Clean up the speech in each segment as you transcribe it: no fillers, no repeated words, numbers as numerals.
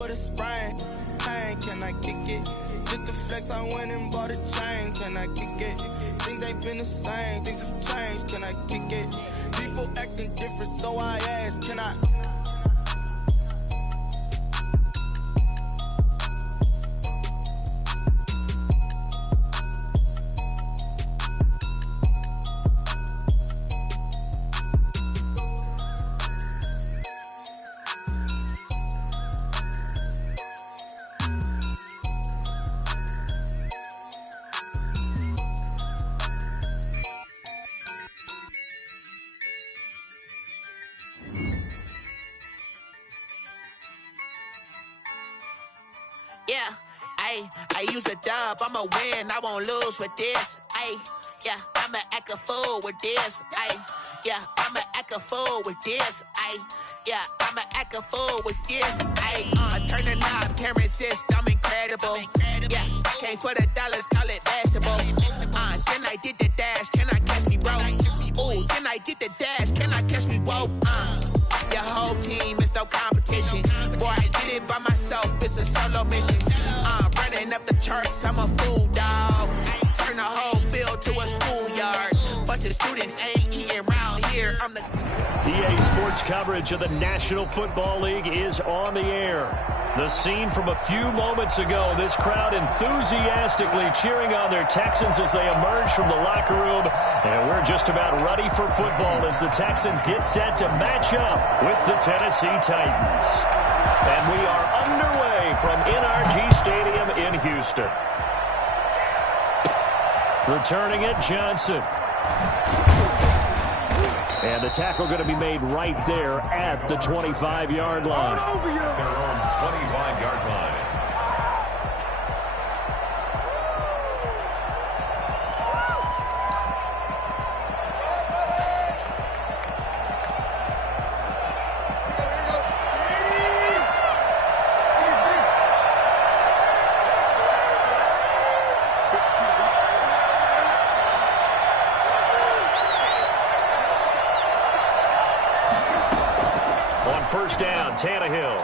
With a sprain, hey, can I kick it? Just the flex, I went and bought a chain. Can I kick it? Things ain't been the same, things have changed. Can I kick it? People acting different, so I ask, can I? Yeah, I use a dub, I'ma win, I won't lose with this. Yeah, I'ma act a fool with this. Yeah, I'ma act a fool with this. Yeah, I'ma act a fool with this. Turn the knob, camera assist, I'm incredible. Yeah, came for the dollars, call it vegetable. Then I did the dash, can I catch me, bro? Ooh, then I did the dash, can I catch me, whoa? Your whole team is no competition. Boy, I did it by myself, it's a solo mission. Running up the charts, I'm a fool, dog. Turn the whole field to a schoolyard. Bunch of students ain't eating around here. I'm the EA Sports coverage of the National Football League is on the air. The scene from a few moments ago, this crowd enthusiastically cheering on their Texans as they emerge from the locker room. And we're just about ready for football as the Texans get set to match up with the Tennessee Titans. And we are underway from NRG Stadium in Houston. Returning it, Johnson. And the tackle going to be made right there at the 25-yard line. Their own 25-yard line. First down, Tannehill.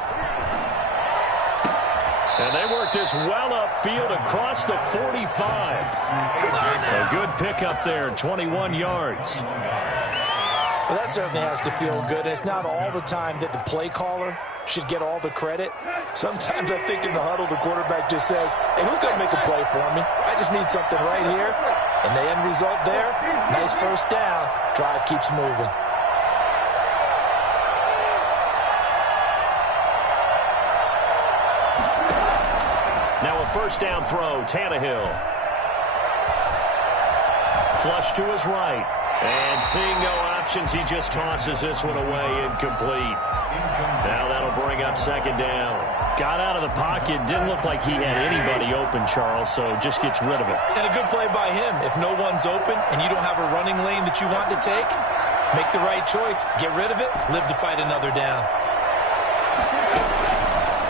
And they work this well upfield across the 45. A good pickup there, 21 yards. Well, that certainly has to feel good. It's not all the time that the play caller should get all the credit. Sometimes I think in the huddle, the quarterback just says, hey, who's going to make a play for me? I just need something right here. And the end result there, nice first down. Drive keeps moving. Now a first down throw, Tannehill. Flush to his right. And seeing no options, he just tosses this one away, incomplete. Now that'll bring up second down. Got out of the pocket, didn't look like he had anybody open, Charles, so just gets rid of it. And a good play by him. If no one's open and you don't have a running lane that you want to take, make the right choice, get rid of it, live to fight another down.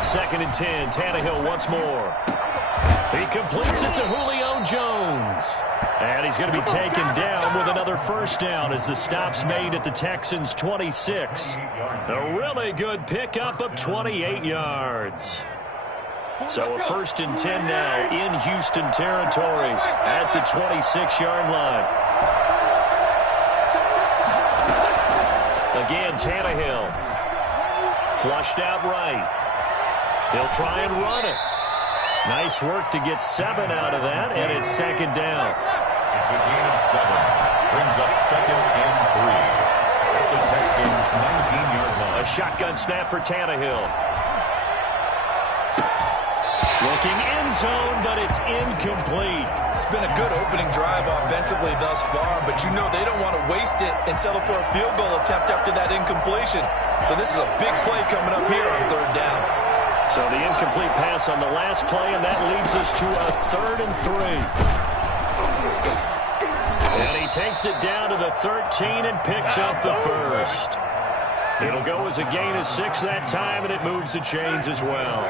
Second and 10, Tannehill once more. He completes it to Julio Jones. And he's going to be taken down with another first down as the stop's made at the Texans' 26. A really good pickup of 28 yards. So a first and 10 now in Houston territory at the 26-yard line. Again, Tannehill. Flushed out right. He'll try and run it. Nice work to get 7 out of that, and it's second down. It's a gain of 7. Brings up second and 3. At the Texans' 19-yard line. A shotgun snap for Tannehill. Looking end zone, but it's incomplete. It's been a good opening drive offensively thus far, but you know they don't want to waste it and settle for a field goal attempt after that incompletion. So this is a big play coming up here on third down. So the incomplete pass on the last play, and that leads us to a 3rd and 3. And he takes it down to the 13 and picks up the first. It'll go as a gain of 6 that time, and it moves the chains as well.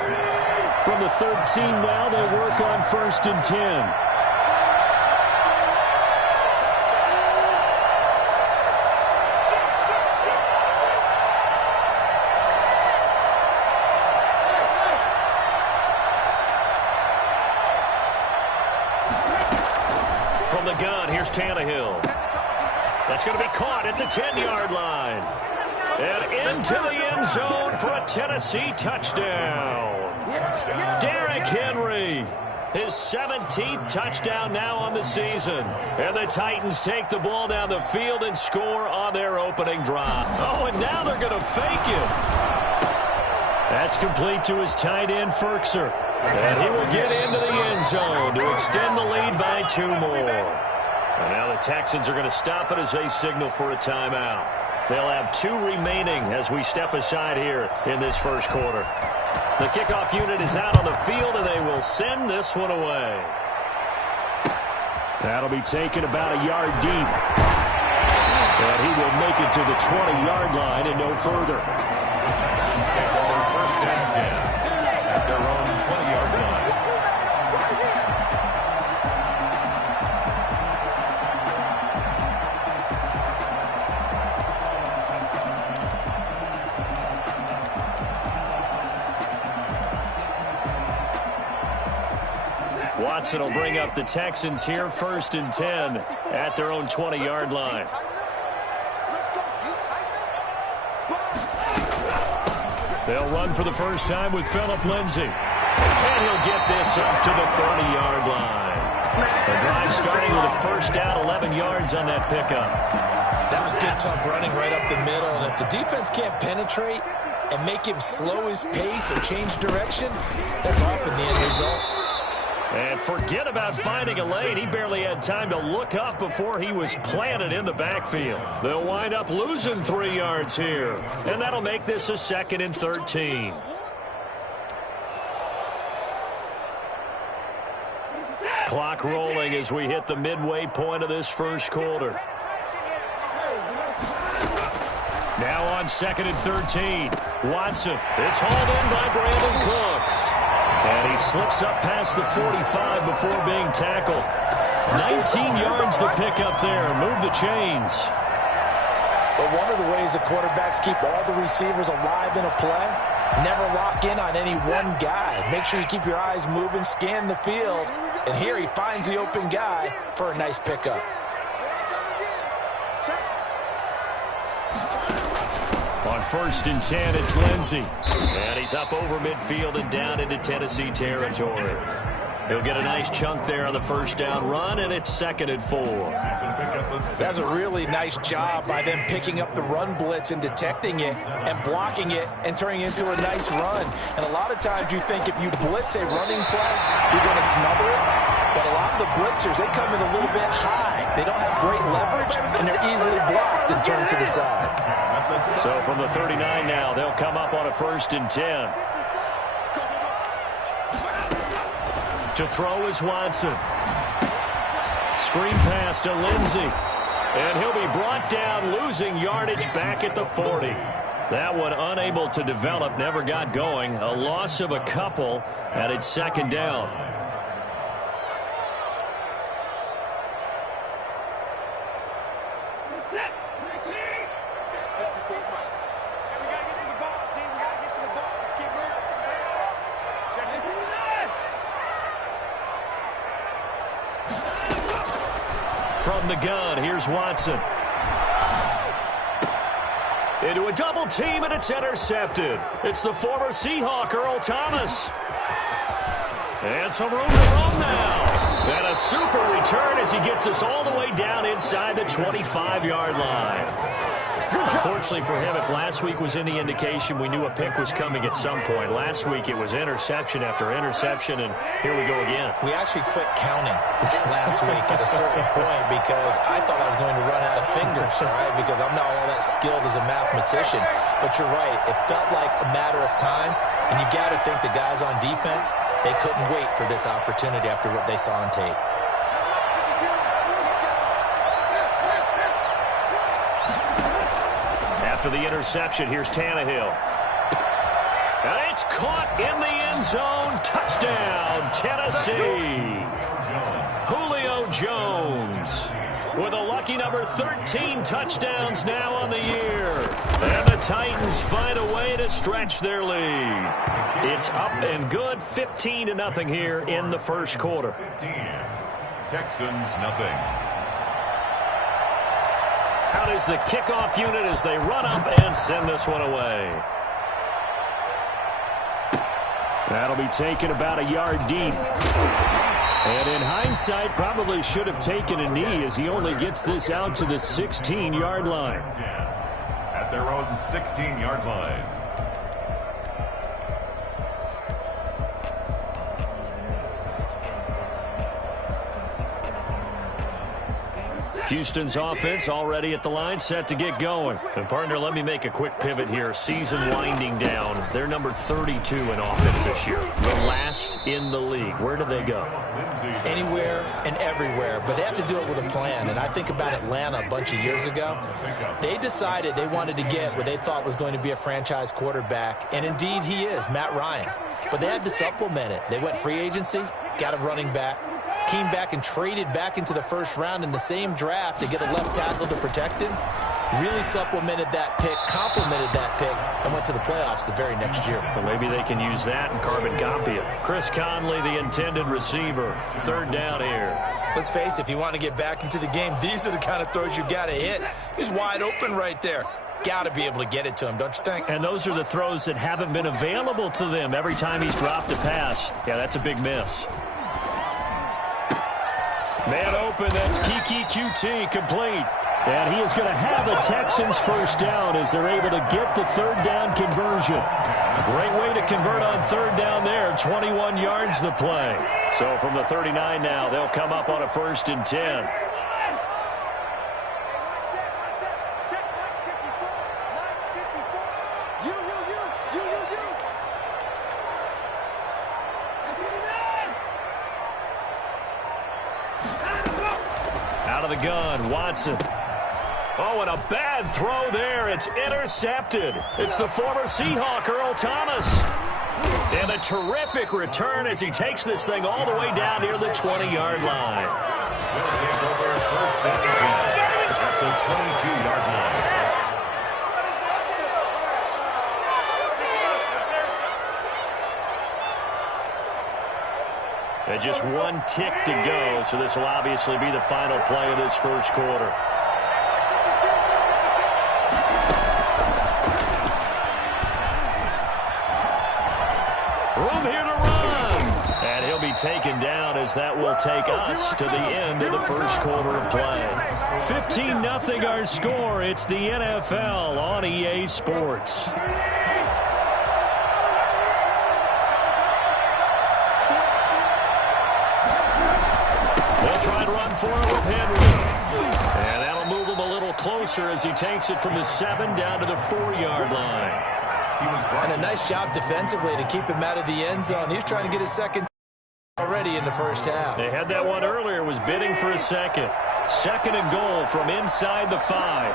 From the 13 now, they work on 1st and 10. From the gun, here's Tannehill. That's going to be caught at the 10-yard line. And into the end zone for a Tennessee touchdown. Derrick Henry, his 17th touchdown now on the season. And the Titans take the ball down the field and score on their opening drive. Oh, and now they're going to fake it. That's complete to his tight end, Ferkser. And he will get into the end zone to extend the lead by 2 more. And now the Texans are going to stop it as they signal for a timeout. They'll have 2 remaining as we step aside here in this first quarter. The kickoff unit is out on the field, and they will send this one away. That'll be taken about a yard deep. And he will make it to the 20-yard line and no further. First and 10 at their own 20-yard line. Watson will bring up the Texans here, 1st and 10 at their own 20-yard line. They'll run for the first time with Phillip Lindsay. And he'll get this up to the 30-yard line. The drive starting with a first down, 11 yards on that pickup. That was good, tough running right up the middle. And if the defense can't penetrate and make him slow his pace or change direction, that's often the end result. And forget about finding a lane. He barely had time to look up before he was planted in the backfield. They'll wind up losing 3 yards here. And that'll make this a 2nd and 13. Clock rolling as we hit the midway point of this first quarter. Now on 2nd and 13. Watson. It's hauled in by Brandon Cooks. And he slips up past the 45 before being tackled. 19 yards the pickup there. Move the chains. But one of the ways the quarterbacks keep all the receivers alive in a play, never lock in on any one guy. Make sure you keep your eyes moving, scan the field. And here he finds the open guy for a nice pickup. On 1st and 10, it's Lindsay. And he's up over midfield and down into Tennessee territory. He'll get a nice chunk there on the first down run, and it's 2nd and 4. That's a really nice job by them picking up the run blitz and detecting it and blocking it and turning it into a nice run. And a lot of times you think if you blitz a running play, you're going to smother it. But a lot of the blitzers, they come in a little bit high. They don't have great leverage, and they're easily blocked and turned to the side. So from the 39 now, they'll come up on a 1st and 10. To throw is Watson. Screen pass to Lindsay. And he'll be brought down, losing yardage back at the 40. That one unable to develop, never got going. A loss of a couple, and it's 2nd down. From the gun, here's Watson. Into a double team, and it's intercepted. It's the former Seahawk, Earl Thomas. And some room to run now. And a super return as he gets us all the way down inside the 25-yard line. Unfortunately for him, if last week was any indication, we knew a pick was coming at some point. Last week it was interception after interception, and here we go again. We actually quit counting last week at a certain point because I thought I was going to run out of fingers, all right, because I'm not all that skilled as a mathematician. But you're right. It felt like a matter of time, and you got to think the guys on defense, they couldn't wait for this opportunity after what they saw on tape. After the interception, here's Tannehill. And it's caught in the end zone. Touchdown, Tennessee. Julio Jones with a lucky number 13 touchdowns now on the year. And the Titans find a way to stretch their lead. It's up and good, 15-0 here in the first quarter. Texans nothing. Out is the kickoff unit as they run up and send this one away. That'll be taken about a yard deep. And in hindsight, probably should have taken a knee as he only gets this out to the 16-yard line. At their own 16-yard line. Houston's offense already at the line, set to get going. And partner, let me make a quick pivot here. Season winding down. They're number 32 in offense this year. The last in the league. Where do they go? Anywhere and everywhere, but they have to do it with a plan. And I think about Atlanta a bunch of years ago. They decided they wanted to get what they thought was going to be a franchise quarterback, and indeed he is, Matt Ryan. But they had to supplement it. They went free agency, got a running back, came back and traded back into the first round in the same draft to get a left tackle to protect him. Really supplemented that pick, complemented that pick, and went to the playoffs the very next year. Well, maybe they can use that and carbon copy it. Chris Conley, the intended receiver. Third down here. Let's face it, if you want to get back into the game, these are the kind of throws you got to hit. He's wide open right there. Got to be able to get it to him, don't you think? And those are the throws that haven't been available to them every time he's dropped a pass. Yeah, that's a big miss. Man open, that's Kiki QT complete. And he is going to have the Texans first down as they're able to get the third down conversion. A great way to convert on third down there. 21 yards the play. So from the 39 now, they'll come up on a 1st and 10. Out of the gun, Watson. Oh, and a bad throw there. It's intercepted. It's the former Seahawk, Earl Thomas. And a terrific return as he takes this thing all the way down near the 20-yard line. Will take over 1st and 10 at the 22-yard line. And just one tick to go, so this will obviously be the final play of this first quarter. Room here to run. And he'll be taken down as that will take us to the end of the first quarter of play. 15-0 our score. It's the NFL on EA Sports. They'll try and run for it with Henry. And that'll move him a little closer as he takes it from the 7 down to the 4-yard line. And a nice job defensively to keep him out of the end zone. He was trying to get his second already in the first half. They had that one earlier, was bidding for a second. 2nd and goal from inside the 5.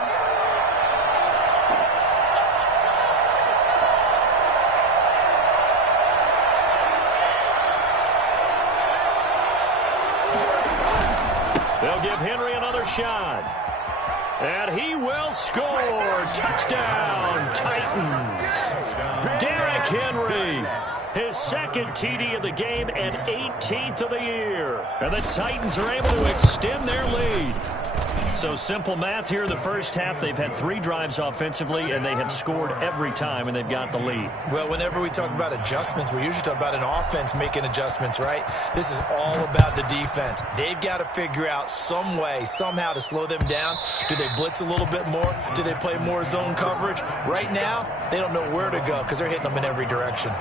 They'll give Henry another shot. And he will score. Touchdown, Titans. Derrick Henry, his 2nd TD of the game and 18th of the year. And the Titans are able to extend their lead. So simple math here in the first half. They've had 3 drives offensively, and they have scored every time, and they've got the lead. Well, whenever we talk about adjustments, we usually talk about an offense making adjustments, right? This is all about the defense. They've got to figure out some way, somehow to slow them down. Do they blitz a little bit more? Do they play more zone coverage? Right now, they don't know where to go because they're hitting them in every direction.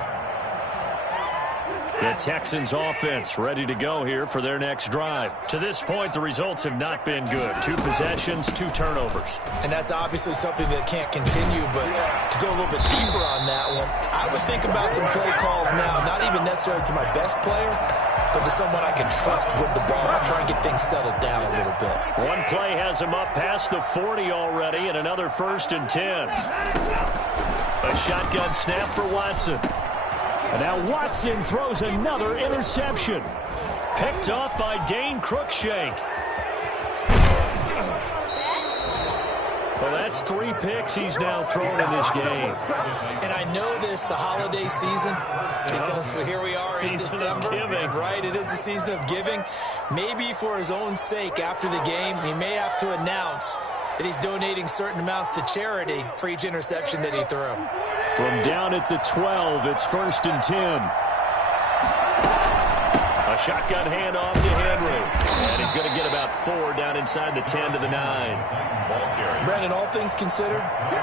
The Texans offense ready to go here for their next drive. To this point, the results have not been good. 2 possessions, 2 turnovers. And that's obviously something that can't continue, but to go a little bit deeper on that one, I would think about some play calls now, not even necessarily to my best player, but to someone I can trust with the ball. I try and get things settled down a little bit. One play has him up past the 40 already, and another 1st and 10. A shotgun snap for Watson. And now Watson throws another interception. Picked off by Dane Cruikshank. A Well, that's 3 picks he's now thrown in this game. And I know this, the holiday season, because here we are in December. Season of giving. Right, it is the season of giving. Maybe for his own sake, after the game, he may have to announce that he's donating certain amounts to charity for each interception that he threw. From down at the 12, it's 1st and 10. A shotgun handoff to Henry. And he's going to get about 4 down inside the 10 to the 9. Brandon, all things considered,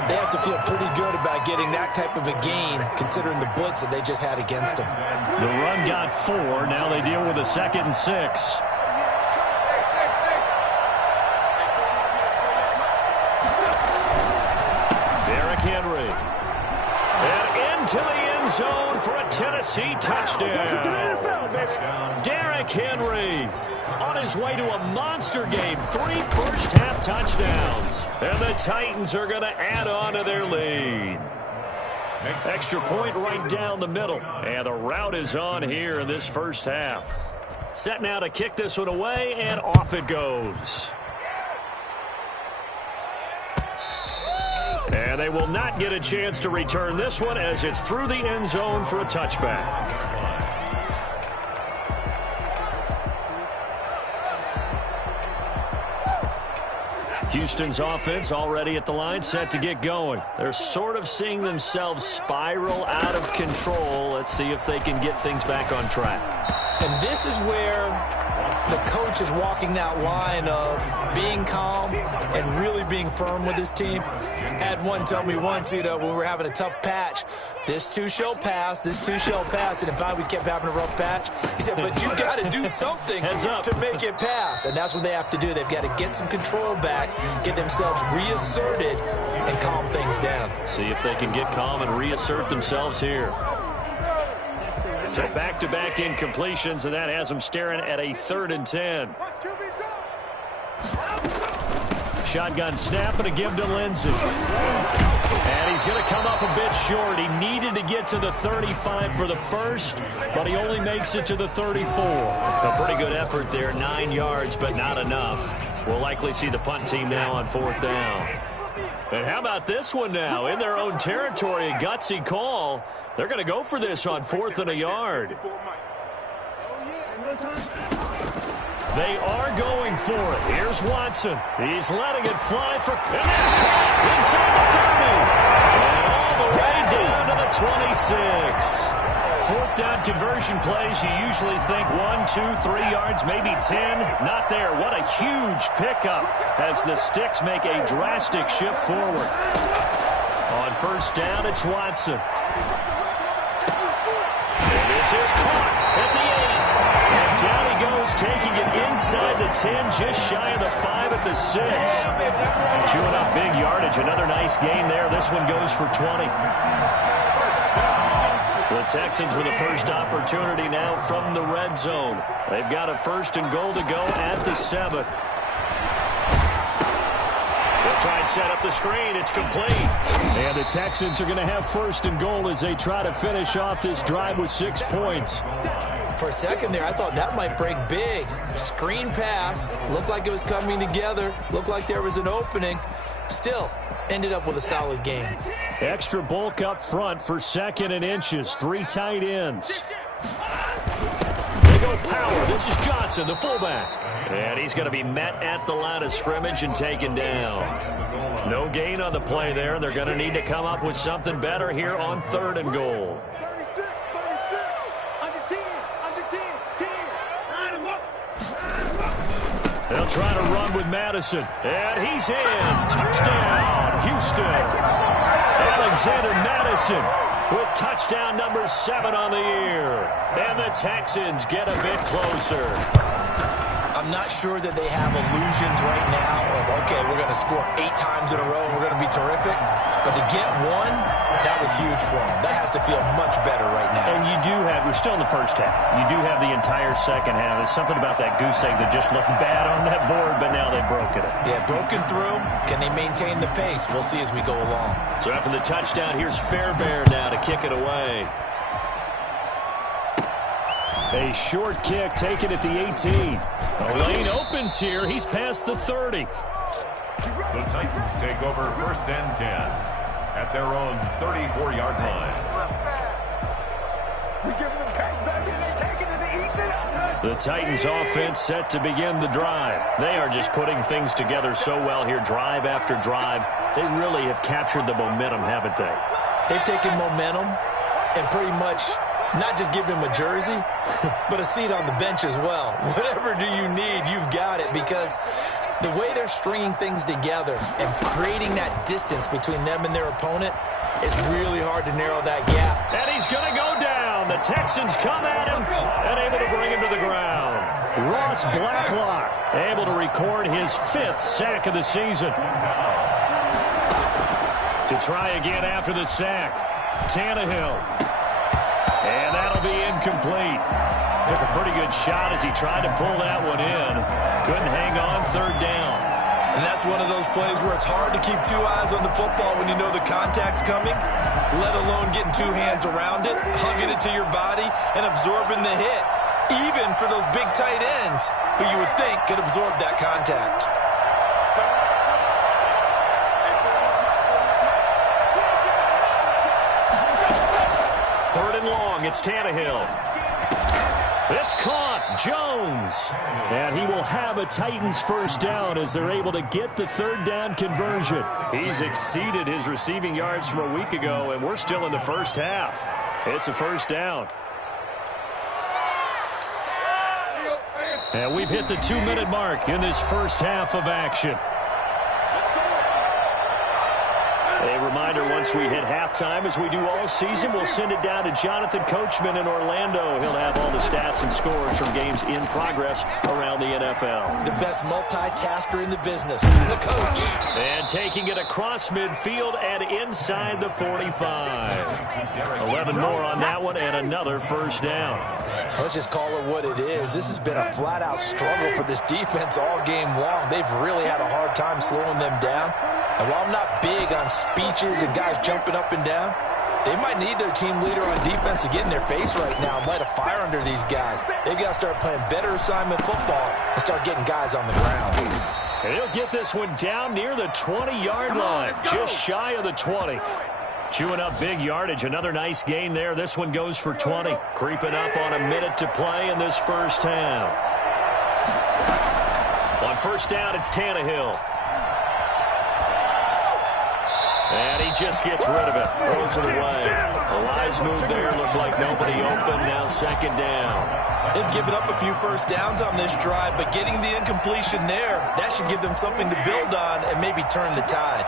they have to feel pretty good about getting that type of a gain, considering the blitz that they just had against them. The run got 4. Now they deal with a 2nd and 6. Henry. And into the end zone for a Tennessee touchdown. Derrick Henry on his way to a monster game. 3 first-half touchdowns. And the Titans are going to add on to their lead. Extra point right down the middle. And the route is on here in this first half. Set now to kick this one away, and off it goes. And they will not get a chance to return this one as it's through the end zone for a touchback. Houston's offense already at the line, set to get going. They're sort of seeing themselves spiral out of control. Let's see if they can get things back on track. And this is where the coach is walking that line of being calm and really being firm with his team. Had one tell me once, when we were having a tough patch, this too shall pass, this too shall pass. And in fact, we kept having a rough patch. He said, but you got to do something to make it pass. And that's what they have to do. They've got to get some control back, get themselves reasserted, and calm things down. See if they can get calm and reassert themselves here. So back-to-back incompletions, and that has them staring at a 3rd and 10. Shotgun snap and a give to Lindsey. And he's going to come up a bit short. He needed to get to the 35 for the first, but he only makes it to the 34. A pretty good effort there, 9 yards, but not enough. We'll likely see the punt team now on 4th down. And how about this one now? In their own territory, a gutsy call. They're going to go for this on 4th and a yard. They are going for it. Here's Watson. He's letting it fly for... And that's caught inside the 30. And all the way down to the 26. 4th down conversion plays, you usually think 1, 2, 3 yards, maybe 10. Not there. What a huge pickup as the Sticks make a drastic shift forward. On 1st down, it's Watson. And this is caught at the 8. And down he goes, taking it inside the 10, just shy of the 5 at the 6. Chewing up big yardage. Another nice gain there. This one goes for 20. The Texans with a first opportunity now from the red zone. They've got a 1st and goal to go at the 7. They'll try and set up the screen. It's complete. And the Texans are going to have 1st and goal as they try to finish off this drive with 6 points. For a second there, I thought that might break big. Screen pass. Looked like it was coming together. Looked like there was an opening. Still, ended up with a solid game. Extra bulk up front for 2nd and inches. 3 tight ends. They go power. This is Johnson, the fullback. And he's going to be met at the line of scrimmage and taken down. No gain on the play there. They're going to need to come up with something better here on 3rd and goal. They'll try to run with Madison. And he's in. Touchdown, Houston. Alexander Madison with touchdown number 7 on the year. And the Texans get a bit closer. I'm not sure that they have illusions right now of, okay, we're going to score 8 times in a row and we're going to be terrific. But to get one, that was huge for them. That has to feel much better right now. And you do have, we're still in the first half. You do have the entire second half. There's something about that goose egg that just looked bad on that board, but now they've broken it. Yeah, broken through. Can they maintain the pace? We'll see as we go along. So after the touchdown, here's Fairbairn now to kick it away. A short kick taken at the 18. The lane opens here. He's past the 30. The Titans take over 1st and 10 at their own 34-yard line. The Titans offense set to begin the drive. They are just putting things together so well here, drive after drive. They really have captured the momentum, haven't they? They've taken momentum and pretty much not just give them a jersey, but a seat on the bench as well. Whatever do you need, you've got it, because the way they're stringing things together and creating that distance between them and their opponent is really hard to narrow that gap. And he's going to go down. The Texans come at him and able to bring him to the ground. Ross Blacklock able to record his 5th sack of the season. To try again after the sack, Tannehill. And that'll be incomplete. Took a pretty good shot as he tried to pull that one in. Couldn't hang on, 3rd down. And that's one of those plays where it's hard to keep 2 eyes on the football when you know the contact's coming, let alone getting 2 hands around it, hugging it to your body, and absorbing the hit, even for those big tight ends who you would think could absorb that contact. Third and long, it's Tannehill. It's caught, Jones. And he will have a Titans 1st down as they're able to get the 3rd down conversion. He's exceeded his receiving yards from a week ago, and we're still in the 1st half. It's a 1st down. And we've hit the 2-minute mark in this 1st half of action. A reminder, once we hit halftime, as we do all season, we'll send it down to Jonathan Coachman in Orlando. He'll have all the stats and scores from games in progress around the NFL. The best multitasker in the business, the coach. And taking it across midfield and inside the 45. 11 more on that one and another 1st down. Let's just call it what it is. This has been a flat-out struggle for this defense all game long. They've really had a hard time slowing them down. And while I'm not big on speeches and guys jumping up and down, they might need their team leader on defense to get in their face right now and light a fire under these guys. They've got to start playing better assignment football and start getting guys on the ground. And he'll get this one down near the 20-yard line, just shy of the 20. Chewing up big yardage. Another nice gain there. This one goes for 20. Creeping up on a minute to play in this 1st half. On 1st down, it's Tannehill. And he just gets rid of it. Throws it away. A wise move there. Looked like nobody open. Now 2nd down. They've given up a few 1st downs on this drive, but getting the incompletion there, that should give them something to build on and maybe turn the tide.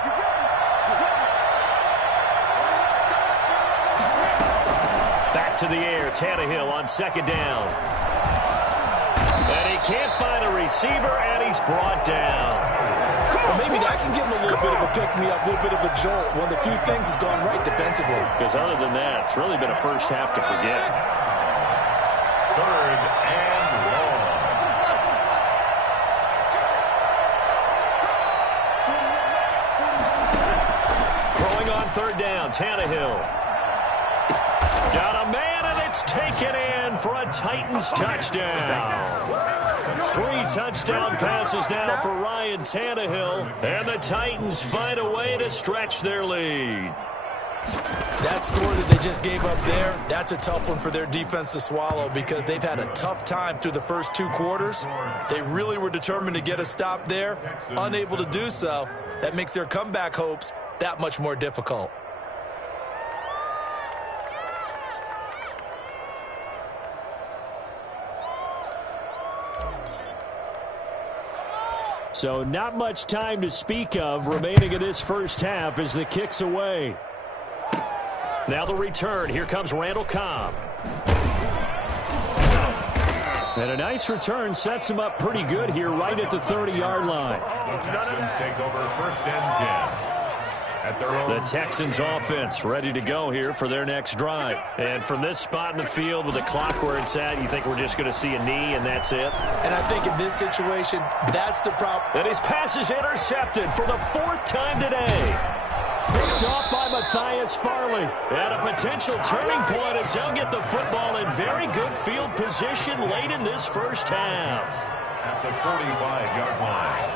Back to the air. Tannehill on 2nd down. And he can't find a receiver, and he's brought down. Well, maybe that can give him a little bit of a pick-me-up, a little bit of a jolt. One of the few things has gone right defensively. Because other than that, it's really been a 1st half to forget. 3rd and long. Throwing on 3rd down, Tannehill. Got a man, and it's taken in for a Titans touchdown. 3 touchdown passes now for Ryan Tannehill, and the Titans find a way to stretch their lead. That score that they just gave up there, that's a tough one for their defense to swallow because they've had a tough time through the first 2 quarters. They really were determined to get a stop there, unable to do so. That makes their comeback hopes that much more difficult. So not much time to speak of remaining in this 1st half as the kick's away. Now the return. Here comes Randall Cobb. And a nice return sets him up pretty good here right at the 30-yard line. The Texans take over 1st and 10. The Texans offense ready to go here for their next drive. And from this spot in the field with the clock where it's at, you think we're just going to see a knee and that's it? And I think in this situation, that's the problem. And his pass is intercepted for the 4th time today. Picked off by Matthias Farley. And a potential turning point as they'll get the football in very good field position late in this 1st half. At the 45-yard line.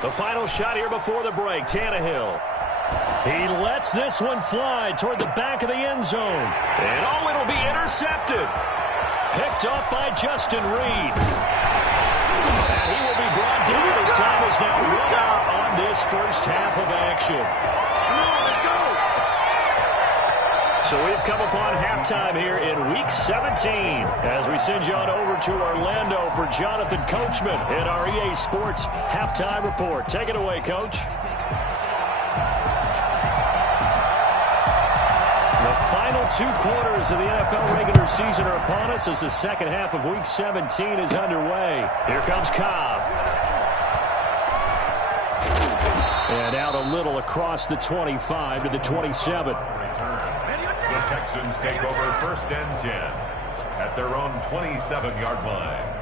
The final shot here before the break, Tannehill. He lets this one fly toward the back of the end zone. And oh, it'll be intercepted. Picked off by Justin Reed. And he will be brought down as time is now run out on this first half of action. So we've come upon halftime here in Week 17 as we send you on over to Orlando for Jonathan Coachman in our EA Sports Halftime Report. Take it away, Coach. The final 2 quarters of the NFL regular season are upon us as the second half of Week 17 is underway. Here comes Cobb. And out a little across the 25 to the 27. The Texans take over first and 10 at their own 27-yard line.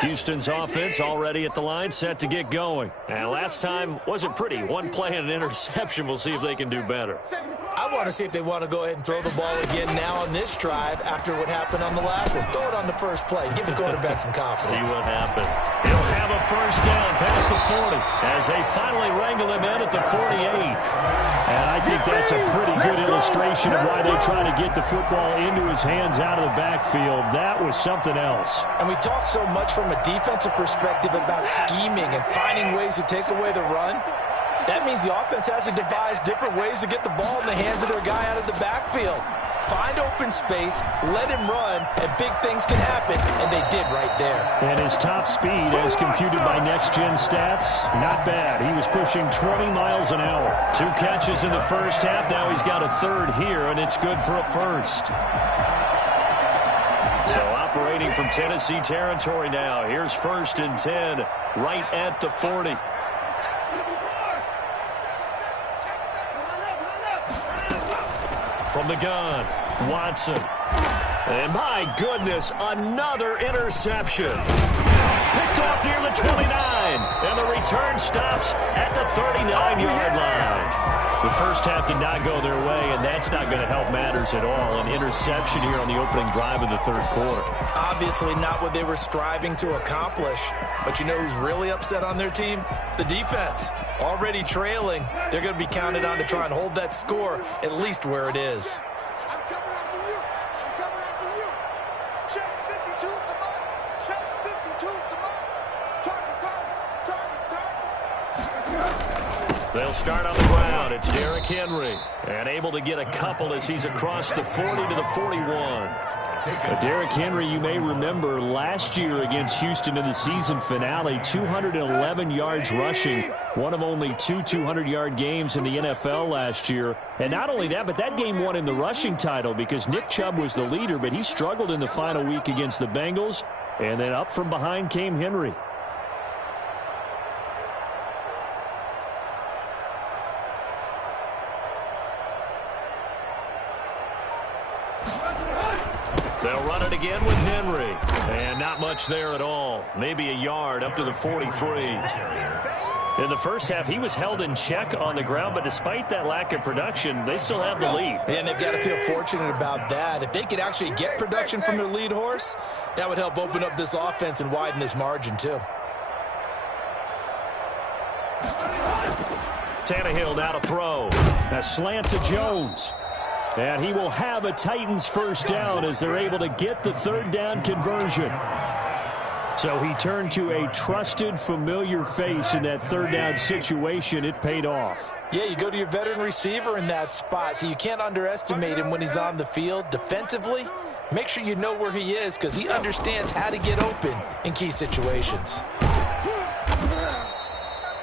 Houston's offense already at the line, set to get going. And last time wasn't pretty. One play and an interception. We'll see if they can do better. I want to see if they want to go ahead and throw the ball again now on this drive after what happened on the last one. Throw it on the first play. Give the quarterback some confidence. See what happens. He'll have a first down past the 40 as they finally wrangle him in at the 48. And I think that's a pretty good illustration of why they try to get the football into his hands out of the backfield. That was something else. And we talk so much from a defensive perspective about scheming and finding ways to take away the run. That means the offense has to devise different ways to get the ball in the hands of their guy out of the backfield. Find open space, let him run, and big things can happen, and they did right there. And his top speed, as computed by Next Gen Stats, not bad. He was pushing 20 miles an hour. 2 catches in the first half. Now he's got a third here, and it's good for a first. So operating from Tennessee territory now. Here's first and 10, right at the 40. From the gun, Watson. And my goodness, another interception. Picked off near the 29. And the return stops at the 39-yard line. The first half did not go their way, and that's not going to help matters at all. An interception here on the opening drive of the third quarter. Obviously not what they were striving to accomplish. But you know who's really upset on their team? The defense. Already trailing. They're going to be counted on to try and hold that score at least where it is. I'm coming after you. I'm coming after you. Check 52's the mark. Check 52's the mark. Target. They'll start on the ground. It's Derrick Henry. And able to get a couple as he's across the 40 to the 41. Derrick Henry, you may remember last year against Houston in the season finale, 211 yards rushing, one of only 2 200-yard games in the NFL last year. And not only that, but that game won him the rushing title because Nick Chubb was the leader, but he struggled in the final week against the Bengals. And then up from behind came Henry. They'll run it again with Henry. And not much there at all. Maybe a yard up to the 43. In the first half, he was held in check on the ground, but despite that lack of production, they still have the lead. And they've got to feel fortunate about that. If they could actually get production from their lead horse, that would help open up this offense and widen this margin, too. Tannehill now to throw. A slant to Jones. And he will have a Titans first down as they're able to get the third down conversion. So he turned to a trusted, familiar face in that third down situation. It paid off. Yeah, you go to your veteran receiver in that spot, so you can't underestimate him when he's on the field. Defensively, make sure you know where he is because he understands how to get open in key situations.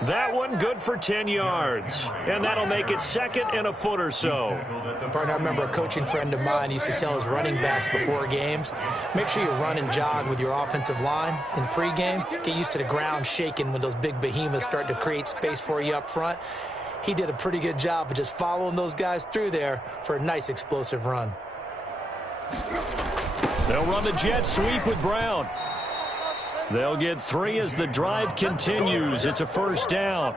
That one good for 10 yards. And that'll make it second and a foot or so. Partner, I remember a coaching friend of mine used to tell his running backs before games, make sure you run and jog with your offensive line in pregame. Get used to the ground shaking when those big behemoths start to create space for you up front. he did a pretty good job of just following those guys through there for a nice explosive run. They'll run the jet sweep with Brown. They'll get 3 as the drive continues. It's a first down.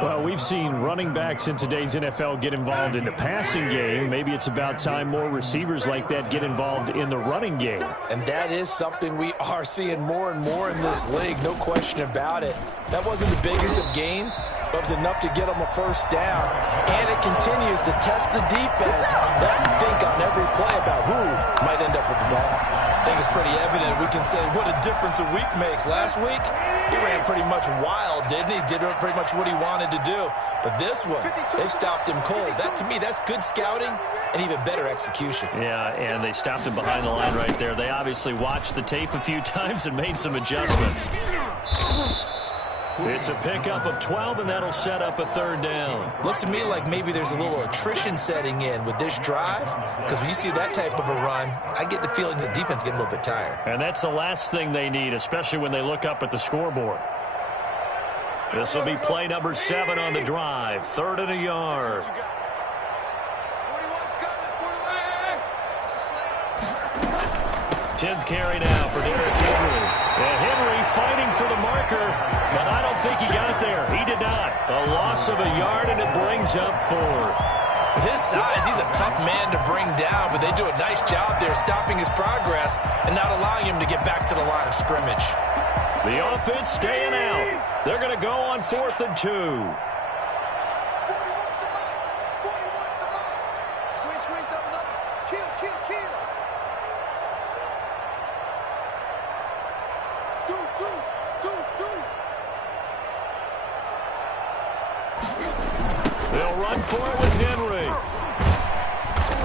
Well, we've seen running backs in today's NFL get involved in the passing game. Maybe it's about time more receivers like that get involved in the running game. And that is something we are seeing more and more in this league, no question about it. That wasn't the biggest of gains, but it was enough to get them a first down. And it continues to test the defense. They have to think on every play about who might end up with the ball. I think it's pretty evident. We can say what a difference a week makes. Last week, he ran pretty much wild, didn't he? Did pretty much what he wanted to do. But this one, they stopped him cold. That, to me, that's good scouting and even better execution. Yeah, and they stopped him behind the line right there. They obviously watched the tape a few times and made some adjustments. It's a pickup of 12, and that'll set up a third down. Looks to me like maybe there's a little attrition setting in with this drive, because when you see that type of a run, I get the feeling the defense getting a little bit tired. And that's the last thing they need, especially when they look up at the scoreboard. This will be play number 7 on the drive. 3rd and a yard. 10th carry now for Derrick Henry. And Henry fighting for the marker, but I don't think he got there. He did not. A loss of a yard, and it brings up 4th. With his size, he's a tough man to bring down, but they do a nice job there stopping his progress and not allowing him to get back to the line of scrimmage. The offense staying out. They're going to go on 4th and 2. They'll run for it with Henry.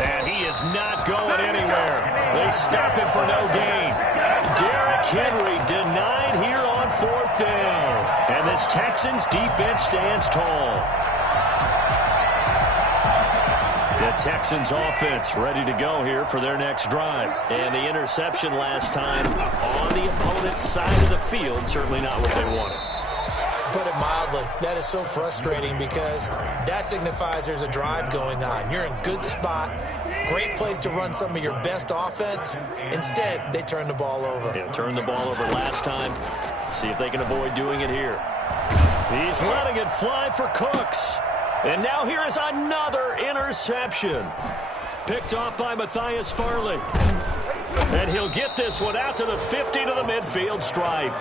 And he is not going anywhere. They stop him for no gain. Derrick Henry denied here on 4th down. And this Texans defense stands tall. The Texans offense ready to go here for their next drive. And the interception last time on the opponent's side of the field, certainly not what they wanted. Put it mildly, that is so frustrating because that signifies there's a drive going on. You're in good spot, great place to run some of your best offense. Instead, they turn the ball over. Yeah, turned the ball over last time. See if they can avoid doing it here. He's letting it fly for Cooks. And now here is another interception. Picked off by Matthias Farley. And he'll get this one out to the 50 to the midfield stripe.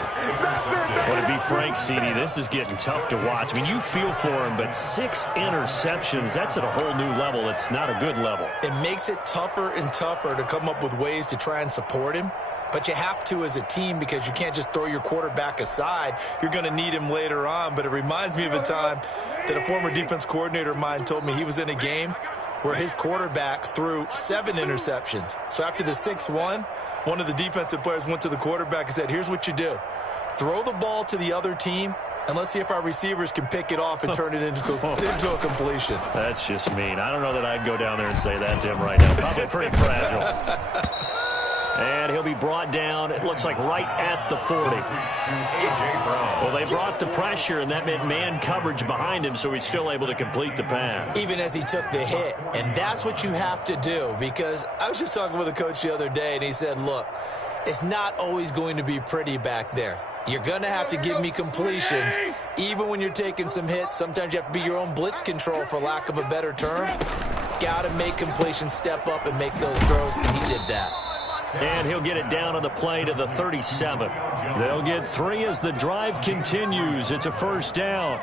Well, to be frank, CD, this is getting tough to watch. I mean, you feel for him, but 6 interceptions, that's at a whole new level. It's not a good level. It makes it tougher and tougher to come up with ways to try and support him. But you have to as a team because you can't just throw your quarterback aside. You're going to need him later on. But it reminds me of a time that a former defense coordinator of mine told me he was in a game where his quarterback threw 7 interceptions. So after the 6-1, one of the defensive players went to the quarterback and said, here's what you do. Throw the ball to the other team, and let's see if our receivers can pick it off and turn it into a completion. That's just mean. I don't know that I'd go down there and say that to him right now. Probably pretty fragile. And he'll be brought down, it looks like, right at the 40. Well, they brought the pressure, and that meant man coverage behind him, so he's still able to complete the pass. Even as he took the hit. And that's what you have to do, because I was just talking with a coach the other day, and he said, look, it's not always going to be pretty back there. You're going to have to give me completions. Even when you're taking some hits, sometimes you have to be your own blitz control, for lack of a better term. Got to make completions, step up, and make those throws, and he did that. And he'll get it down on the play to the 37. They'll get 3 as the drive continues. It's a first down.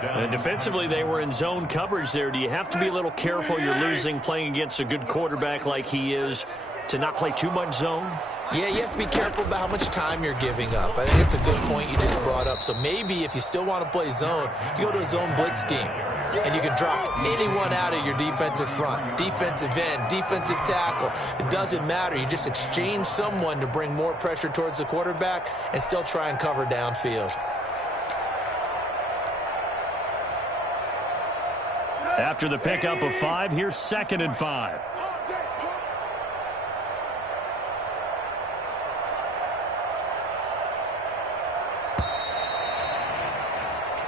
And defensively, they were in zone coverage there. Do you have to be a little careful? You're losing, playing against a good quarterback like he is, to not play too much zone? Yeah, you have to be careful about how much time you're giving up. I think it's a good point you just brought up. So maybe if you still want to play zone, you go to a zone blitz scheme. And you can drop anyone out of your defensive front, defensive end, defensive tackle. It doesn't matter. You just exchange someone to bring more pressure towards the quarterback and still try and cover downfield. After the pickup of 5, here's 2nd and 5.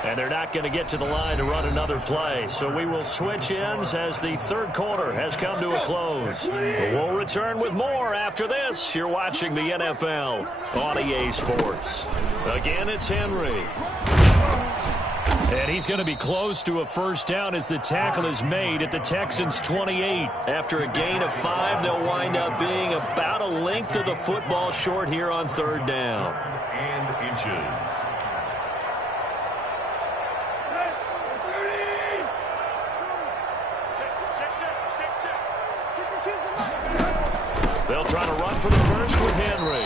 And they're not going to get to the line to run another play. So we will switch ends as the third quarter has come to a close. We'll return with more after this. You're watching the NFL on EA Sports. Again, it's Henry. And he's going to be close to a first down as the tackle is made at the Texans' 28. After a gain of 5, they'll wind up being about a length of the football short here on third down. And inches. They'll try to run for the first with Henry.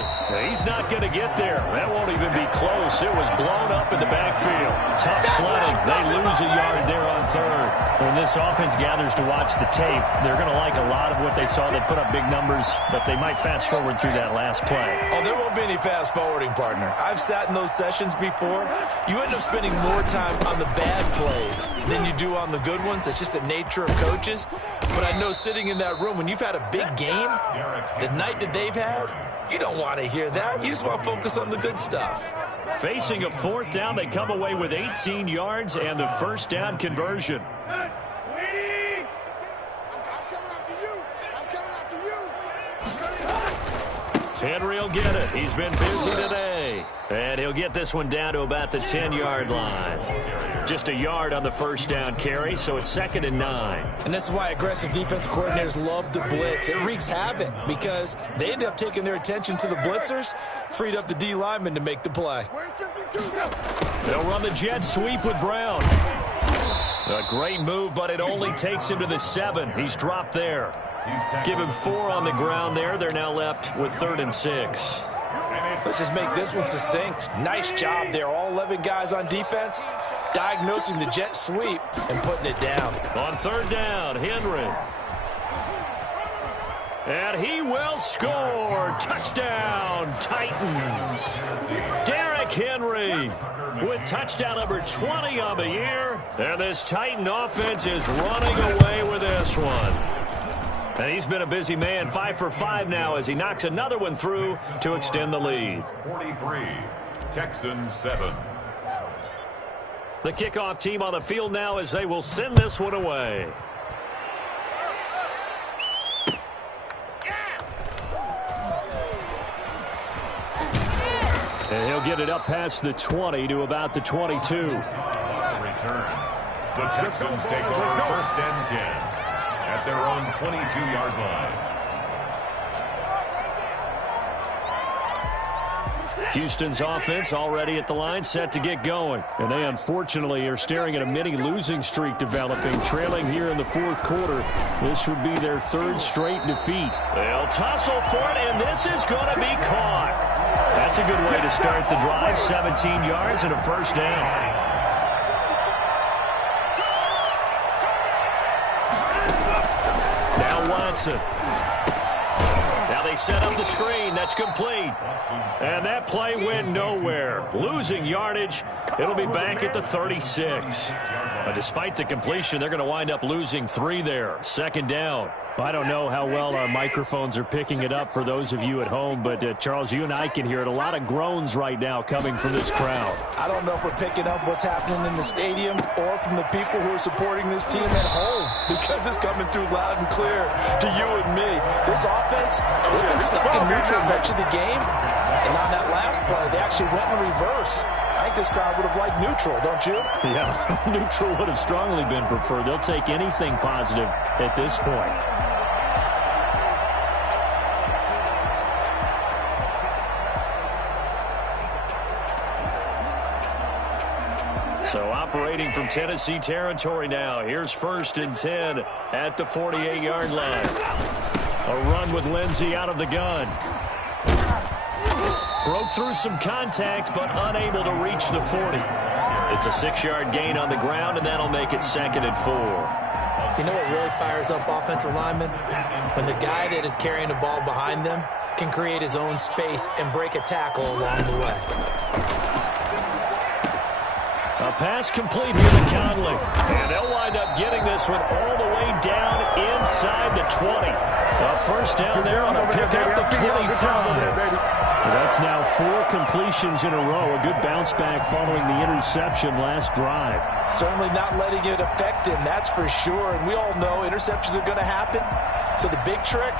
He's not going to get there. That won't even be close. It was blown up in the backfield. Tough sledding. They lose a yard there on third. When this offense gathers to watch the tape, they're going to like a lot of what they saw. They put up big numbers, but they might fast forward through that last play. Oh, there won't be any fast forwarding, partner. I've sat in those sessions before. You end up spending more time on the bad plays than you do on the good ones. It's just the nature of coaches. But I know sitting in that room, when you've had a big game, the night that they've had, you don't want to hear that. You just want to focus on the good stuff. Facing a fourth down, they come away with 18 yards and the first down conversion. I'm coming after you. I'm coming after you. Henry will get it. He's been busy today. And he'll get this one down to about the 10-yard line. Just a yard on the first down carry, so it's 2nd and 9. And this is why aggressive defensive coordinators love to blitz. It wreaks havoc because they end up taking their attention to the blitzers, freed up the D lineman to make the play. Where's 52? They'll run the jet sweep with Brown. A great move, but it only takes him to the 7. He's dropped there. Give him 4 on the ground there. They're now left with 3rd and 6. Let's just make this one succinct. Nice job there. All 11 guys on defense diagnosing the jet sweep and putting it down. On third down, Henry. And he will score. Touchdown, Titans. Derrick Henry with touchdown number 20 on the year. And this Titan offense is running away with this one. And he's been a busy man, 5 for 5 now as he knocks another one through to extend the lead. 43, Texans 7. The kickoff team on the field now as they will send this one away. And he'll get it up past the 20 to about the 22. Return. The Texans take over 1st and 10. At their own 22-yard line. Houston's offense already at the line, set to get going. And they unfortunately are staring at a mini losing streak developing, trailing here in the fourth quarter. This would be their 3rd straight defeat. They'll tussle for it, and this is going to be caught. That's a good way to start the drive, 17 yards and a first down. Watson. Now they set up the screen. That's complete. And that play went nowhere. Losing yardage. It'll be back at the 36. But despite the completion, they're going to wind up losing 3 there. 2nd down. I don't know how well our microphones are picking it up for those of you at home, but Charles, you and I can hear it. A lot of groans right now coming from this crowd. I don't know if we're picking up what's happening in the stadium or from the people who are supporting this team at home, because it's coming through loud and clear to you and me. This offense, they've been stuck in neutral much of the game, and on that last play, they actually went in reverse. I think this crowd would have liked neutral, don't you? Yeah, neutral would have strongly been preferred. They'll take anything positive at this point. So operating from Tennessee territory now. Here's 1st and 10 at the 48-yard line. A run with Lindsey out of the gun. Broke through some contact, but unable to reach the 40. It's a 6-yard gain on the ground, and that'll make it 2nd and 4. You know what really fires up offensive linemen? When the guy that is carrying the ball behind them can create his own space and break a tackle along the way. A pass complete here to Conley. And they'll wind up getting this one all the way down inside the 20. A first down there on a pickup at 25. That's now 4 completions in a row. A good bounce back following the interception last drive. Certainly not letting it affect him, that's for sure. And we all know interceptions are going to happen. So the big trick,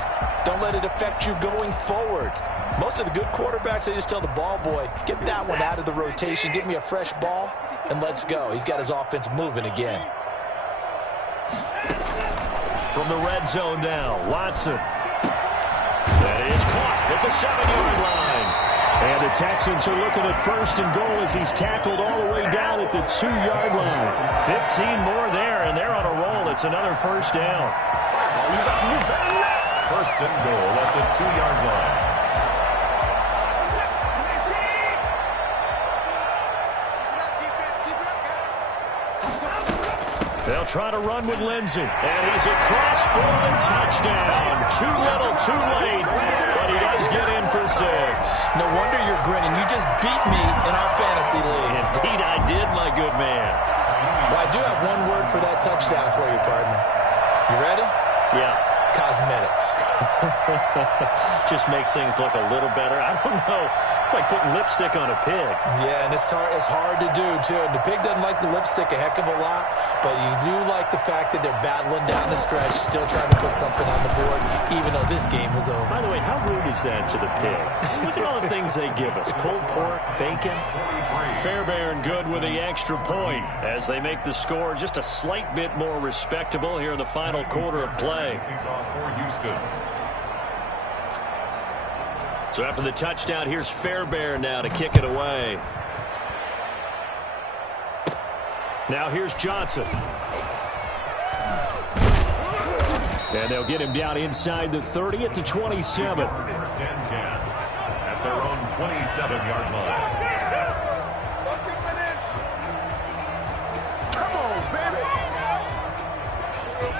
don't let it affect you going forward. Most of the good quarterbacks, they just tell the ball boy, get that one out of the rotation, give me a fresh ball, and let's go. He's got his offense moving again. From the red zone now, Watson. That is caught at the 7-yard line. And the Texans are looking at first and goal as he's tackled all the way down at the 2-yard line. 15 more there, and they're on a roll. It's another first down. First and goal at the 2-yard line. They'll try to run with Lindsey. And he's across for the touchdown. Too little, too late. But he does get in for 6. No wonder you're grinning. You just beat me in our fantasy league. Indeed I did, my good man. Well, I do have one word for that touchdown for you, partner. You ready? Yeah. Cosmetics. Just makes things look a little better. I don't know. It's like putting lipstick on a pig. Yeah, and it's hard to do, too. And the pig doesn't like the lipstick a heck of a lot, but you do like the fact that they're battling down the stretch, still trying to put something on the board, even though this game is over. By the way, how rude is that to the pig? Look at all the things they give us. Pulled pork, bacon. Fairbairn good with the extra point as they make the score just a slight bit more respectable here in the final quarter of play. For Houston. So after the touchdown, here's Fairbairn now to kick it away. Now here's Johnson. And they'll get him down inside the 30 at the 27. First and 10 at their own 27-yard line.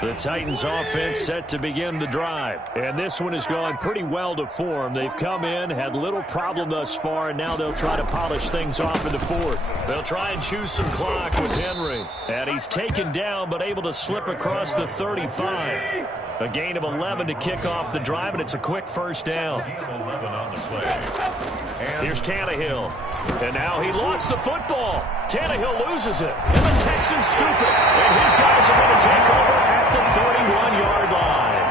The Titans offense set to begin the drive. And this one has gone pretty well to form. They've come in, had little problem thus far, and now they'll try to polish things off in the 4th. They'll try and choose some clock with Henry. And he's taken down but able to slip across the 35. A gain of 11 to kick off the drive, and it's a quick first down. 11 on the play. Here's Tannehill. And now he lost the football. Tannehill loses it. And the Texans scoop it. And his guys are going to take over at the 31-yard line.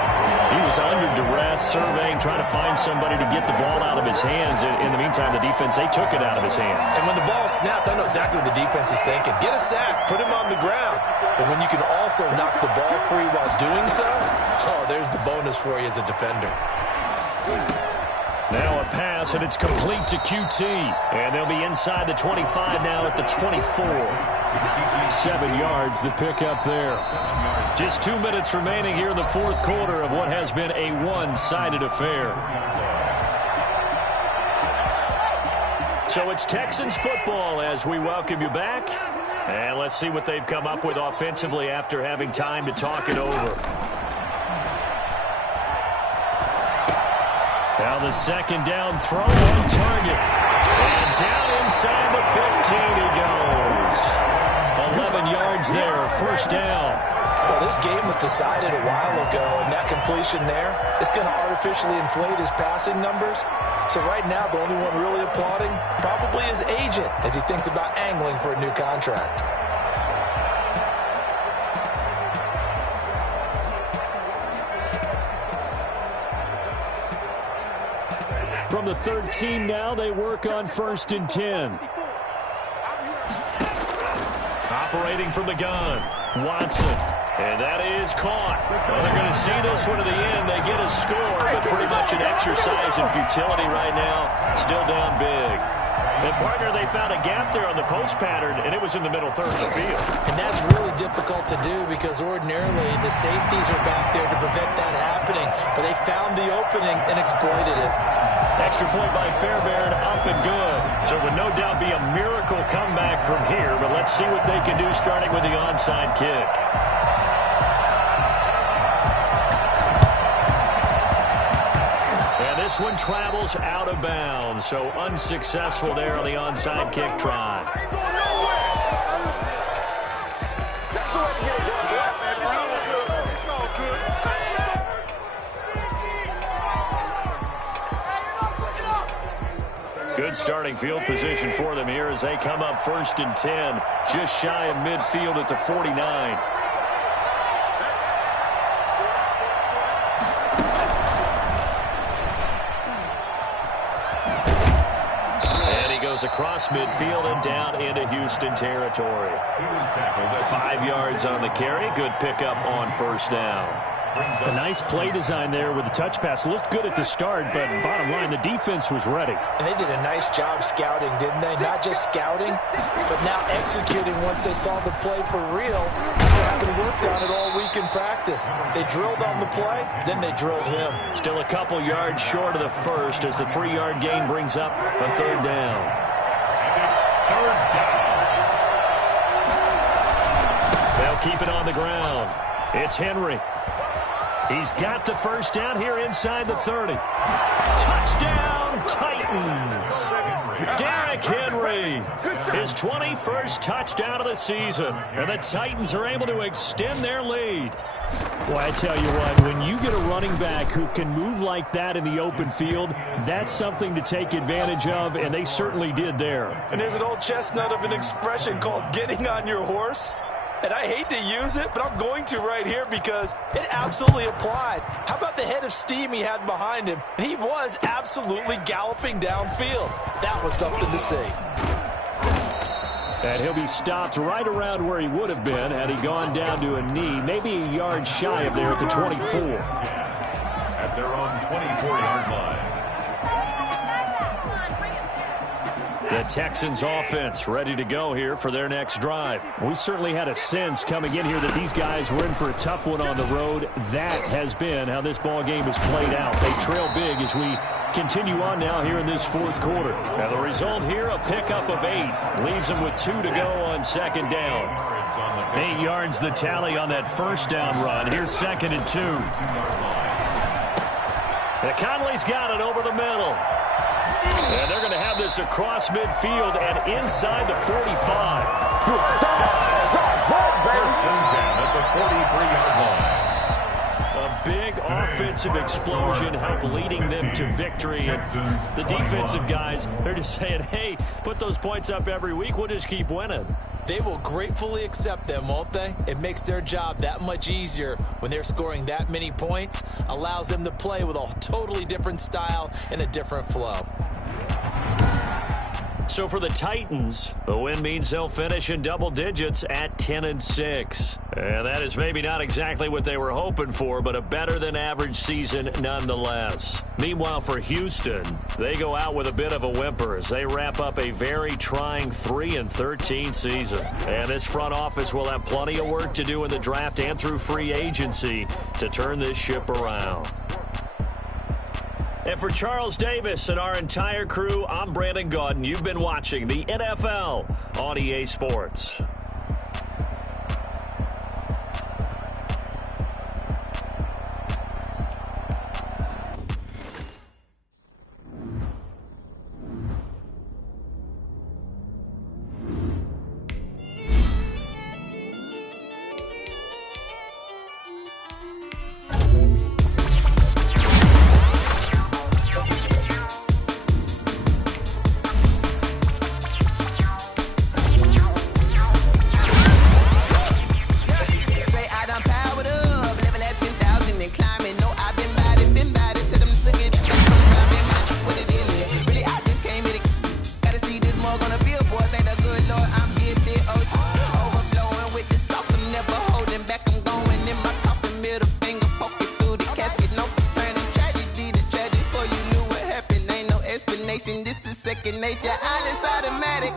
He was under duress, surveying, trying to find somebody to get the ball out of his hands. In the meantime, the defense, they took it out of his hands. And when the ball snapped, I know exactly what the defense is thinking. Get a sack, put him on the ground. But when you can also knock the ball free while doing so, oh, there's the bonus for you as a defender. Now a pass, and it's complete to QT. And they'll be inside the 25 now at the 24. 7 yards, the pickup there. Just 2 minutes remaining here in the 4th quarter of what has been a one-sided affair. So it's Texans football as we welcome you back. And let's see what they've come up with offensively after having time to talk it over. Now the second down throw on target. And down inside the 15 he goes. 11 yards there, first down. Well, this game was decided a while ago, and that completion there is going to artificially inflate his passing numbers. So right now, the only one really applauding probably his agent as he thinks about angling for a new contract. From the 13 now, they work on 1st and 10. Operating from the gun, Watson. And that is caught. Well, they're going to see this one to the end. They get a score, but pretty much an exercise in futility right now. Still down big. And, partner, they found a gap there on the post pattern, and it was in the middle third of the field. And that's really difficult to do because ordinarily the safeties are back there to prevent that happening. But they found the opening and exploited it. Extra point by Fairbairn, up and good. So it would no doubt be a miracle comeback from here, but let's see what they can do starting with the onside kick. And this one travels out of bounds, so unsuccessful there on the onside kick try. Good starting field position for them here as they come up 1st and 10, just shy of midfield at the 49. Across midfield and down into Houston territory. 5 yards on the carry. Good pickup on 1st down. A nice play design there with the touch pass. Looked good at the start, but bottom line, the defense was ready. And they did a nice job scouting, didn't they? Not just scouting, but now executing once they saw the play for real. They haven't worked on it all week in practice. They drilled on the play, then they drilled him. Still a couple yards short of the first as the 3-yard gain brings up a 3rd down. They'll keep it on the ground. It's Henry. He's got the 1st down here inside the 30. Touchdown, Titans. Derrick Henry, his 21st touchdown of the season. And the Titans are able to extend their lead. Well, I tell you what, when you get a running back who can move like that in the open field, that's something to take advantage of, and they certainly did there. And there's an old chestnut of an expression called getting on your horse. And I hate to use it, but I'm going to right here because it absolutely applies. How about the head of steam he had behind him? He was absolutely galloping downfield. That was something to see. And he'll be stopped right around where he would have been had he gone down to a knee, maybe a yard shy of there at the 24. At their own 24-yard line. The Texans offense ready to go here for their next drive. We certainly had a sense coming in here that these guys were in for a tough one on the road. That has been how this ball game has played out. They trail big as we continue on now here in this 4th quarter. Now the result here, a pickup of 8. Leaves them with 2 to go on 2nd down. 8 yards the tally on that 1st down run. Here's 2nd and 2. And Conley's got it over the middle. And they're going to have this across midfield and inside the 45. 1st and 10 at the 43-yard line. A big offensive explosion helped leading them to victory. And the defensive guys, they're just saying, hey, put those points up every week. We'll just keep winning. They will gratefully accept them, won't they? It makes their job that much easier when they're scoring that many points. Allows them to play with a totally different style and a different flow. So for the Titans, the win means they'll finish in double digits at 10-6. And that is maybe not exactly what they were hoping for, but a better than average season nonetheless. Meanwhile, for Houston, they go out with a bit of a whimper as they wrap up a very trying 3-13 season. And this front office will have plenty of work to do in the draft and through free agency to turn this ship around. And for Charles Davis and our entire crew, I'm Brandon Gaudin. You've been watching the NFL on EA Sports. This is second nature, all is automatic.